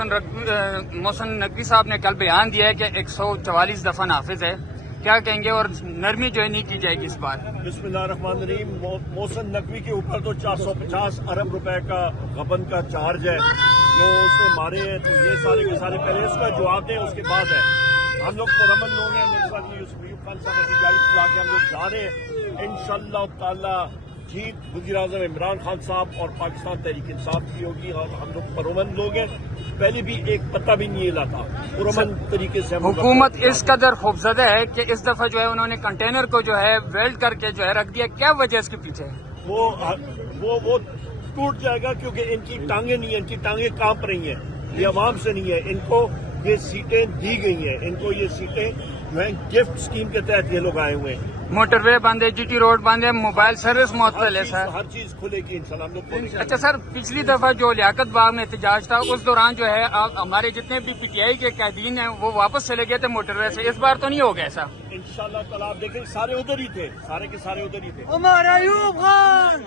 محسن نقوی صاحب نے کل بیان دیا ہے کہ 144 دفعہ نافذ ہے، کیا کہیں گے اور نرمی جو ہے نہیں کی جائے گی اس بار؟ بسم اللہ الرحمن الرحیم. محسن نقوی کے اوپر تو 450 ارب روپے کا غبن کا چارج ہے جو اس نے مارے ہیں، تو یہ سارے کے سارے پہلے اس کا جواب دیں، اس کے بعد ہے. ہم لوگ پرامن لوگ ہیں، میرے ساتھ یوسف خان صاحب کی گاڑی چلا کے ہم لوگ جا رہے ہیں. انشاءاللہ تعالی جیت وزیر اعظم عمران خان صاحب اور پاکستان تحریک انصاف کی ہوگی. اور ہم لوگ پرامن لوگ ہیں، پہلے بھی ایک پتہ بھی نہیں ہلا تھا. پرامن طریقے سے حکومت اس قدر خوفزدہ ہے کہ اس دفعہ جو ہے انہوں نے کنٹینر کو جو ہے ویلڈ کر کے جو ہے رکھ دیا، کیا وجہ اس کے پیچھے ہے؟ وہ ٹوٹ جائے گا کیونکہ ان کی ٹانگیں نہیں ہیں، ان کی ٹانگیں کانپ رہی ہیں. یہ عوام سے نہیں ہے، ان کو یہ سیٹیں دی گئی ہیں، ان کو یہ سیٹیں جو ہیں گفٹ اسکیم کے تحت یہ لوگ آئے ہوئے ہیں. موٹر وے بند ہے، جی ٹی روڈ بند ہے، موبائل سروس معطل ہے سر. ہر چیز کھلے گی انشاءاللہ. ہم لوگ کھولیں گے. اچھا سر، پچھلی دفعہ جو لیاقت باغ میں احتجاج تھا اس دوران جو ہے ہمارے جتنے بھی پی ٹی آئی کے قائدین ہیں وہ واپس چلے گئے تھے موٹر وے سے، اس بار تو نہیں ہوگا ایسا؟ انشاءاللہ تعالی آپ دیکھیں سارے ادھر ہی تھے، سارے کے سارے ادھر ہی تھے. عمر ایوب خان